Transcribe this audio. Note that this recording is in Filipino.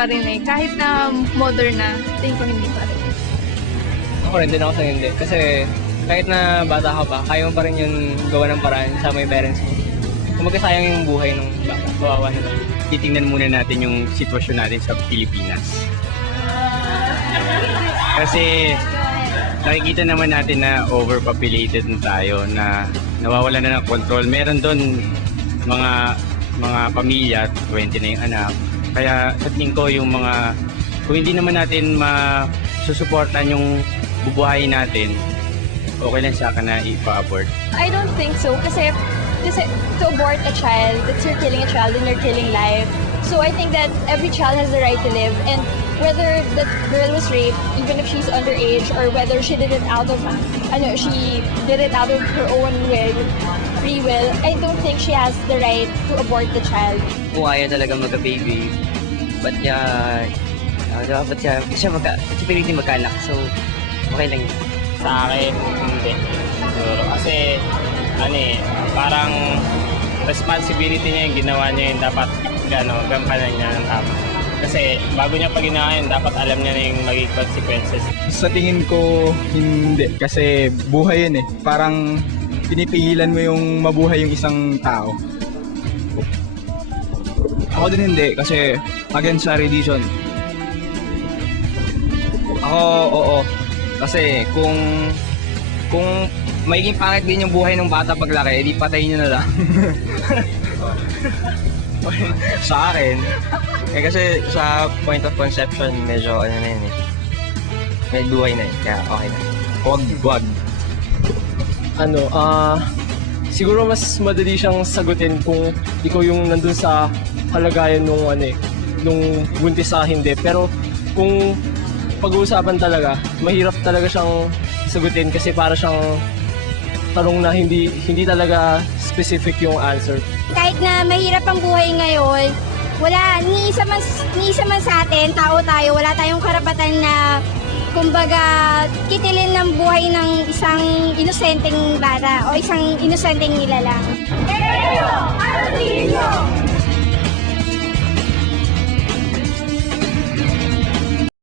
pa rin eh. Kahit na modern na, tingin ko hindi pa rin. Ako rin din ako sa hindi. Kasi kahit na bata ka pa, kaya mo pa rin yung gawa ng paraan sa may parents mo. Kung magkasayang yung buhay ng bata, kawawa na lang. Titingnan muna natin yung sitwasyon natin sa Pilipinas. Kasi nakikita naman natin na overpopulated na tayo, na nawawala na ng control. Meron doon mga pamilya, 20 na yung anak. Kaya sa tingin ko yung kung hindi naman natin masusuportan yung bubuhayin natin, okay lang sa akin na ipa-abort. I don't think so kasi to abort a child, that's you're killing a child and you're killing life. So I think that every child has the right to live, and whether the girl was raped, even if she's underage, or whether she did it out of her own will, free will, I don't think she has the right to abort the child. Kung ayaw talaga magka-baby, ba't siya pilitin magkaanak? So, okay lang yun. Sa akin, hindi. Siguro. Kasi, parang responsibility niya yung ginawa niya yung dapat gampanan niya ng tama. Kasi bago niya pa ginawa yun, dapat alam niya na yung magiging consequences. Sa tingin ko, hindi. Kasi buhay yun eh. Parang pinipigilan mo yung mabuhay yung isang tao. Ako din hindi. Kasi against sa religion. Ako, oo. Kasi kung magiging pangit din yung buhay ng bata paglaki, edi patayin nyo na lang. Sa akin, kasi sa point of conception, medyo na yun eh. May buhay na yun, kaya okay na. Wag. Siguro mas madali siyang sagutin kung ikaw yung nandun sa kalagayan nung buntis sa hindi. Pero kung pag-uusapan talaga, mahirap talaga siyang sagutin kasi para siyang tanong na hindi talaga specific yung answer. Kahit na mahirap ang buhay ngayon, ni isa man sa atin, tao tayo, wala tayong karapatan na kumbaga kitilin ng buhay ng isang inosenteng bata o isang inosenteng nilalang. Pero, ano tingin nyo?